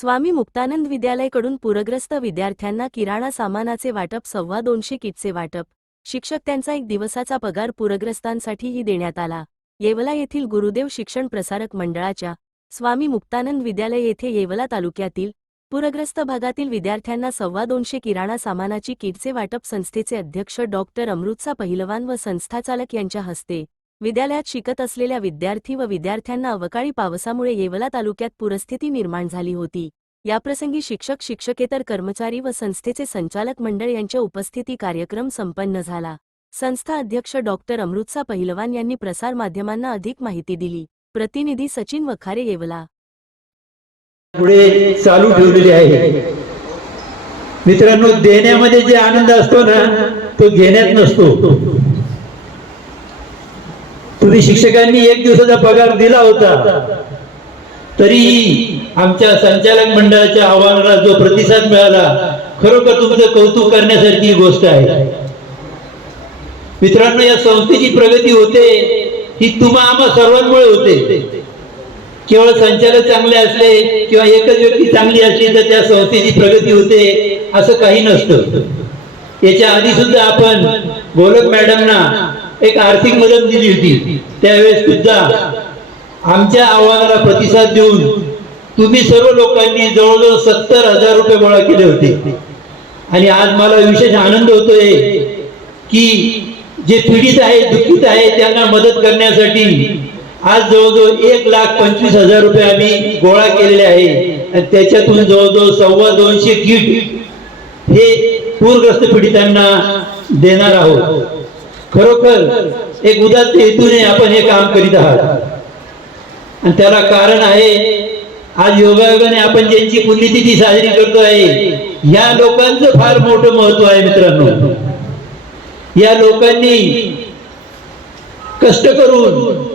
स्वामी मुक्तानंद विद्यालयकडून पूरग्रस्त विद्यार्थ्यांना किराणा सामानाचे वाटप सव्वा दोनशे किटचे वाटप. शिक्षक त्यांचा एक दिवसाचा पगार पूरग्रस्तांसाठीही देण्यात आला. येवला येथील गुरुदेव शिक्षण प्रसारक मंडळाच्या स्वामी मुक्तानंद विद्यालय येथे येवला तालुक्यातील पूरग्रस्त भागातील विद्यार्थ्यांना सव्वा दोनशे किराणा सामानाची किटचे वाटप संस्थेचे अध्यक्ष डॉक्टर अमृतसा पहिलवान व संस्थाचालक यांच्या हस्ते विद्यालयात शिकत असलेल्या विद्यार्थी व विद्यार्थ्यांना अवकाळी पावसामुळे येवला तालुक्यात पूरस्थिती निर्माण झाली होती. याप्रसंगी शिक्षक शिक्षकेतर कर्मचारी व संस्थेचे संचालक मंडळ यांच्या उपस्थिती कार्यक्रम संपन्न झाला. संस्था अध्यक्ष डॉक्टर अमृतसा पहिलवान यांनी प्रसारमाध्यमांना अधिक माहिती दिली. प्रतिनिधी सचिन वखारे येवला. पुढे चालू ठेवलेली आहे. मित्रांनो देण्यामध्ये जे आनंद असतो ना तो घेण्यात नसतो. तुम्ही शिक्षकांनी एक दिवसाचा पगार दिला होता. तरी आमच्या संचालक मंडळाच्या आव्हानाला जो प्रतिसाद मिळाला खरोखर तुमचं कौतुक करण्यासारखी गोष्ट आहे. मित्रांनो या संस्थेची प्रगती होते ही तुम्हा आम्हा सर्वांमुळे होते. केवळ संचालक चांगले असले किंवा एकच व्यक्ती चांगली असली तर त्या संस्थेची प्रगती होते असं काही नसतं. याच्या आधी सुद्धा आपण गोलक मॅडमना एक आर्थिक मदत दिली होती. त्यावेळेस सुद्धा आमच्या आव्हानाला प्रतिसाद देऊन तुम्ही सर्व लोकांनी जवळजवळ सत्तर हजार रुपये गोळा केले होते. आणि आज मला विशेष आनंद होतोय की जे पीडित आहे दुःखित आहे त्यांना मदत करण्यासाठी आज जवळजवळ एक लाख पंचवीस हजार रुपये आम्ही गोळा केलेले आहे. आणि त्याच्यातून जवळजवळ सव्वा दोनशे किट हे पूरग्रस्त पीडितांना देणार आहोत. खरोखर एक उदात्त हेतूने आपण हे काम करीत आहात. आणि त्याला कारण आहे आज योगायोगाने आपण ज्यांची पुण्यतिथी साजरी करतो आहे या लोकांचं फार मोठं महत्त्व आहे मित्रांनो. या लोकांनी कष्ट करून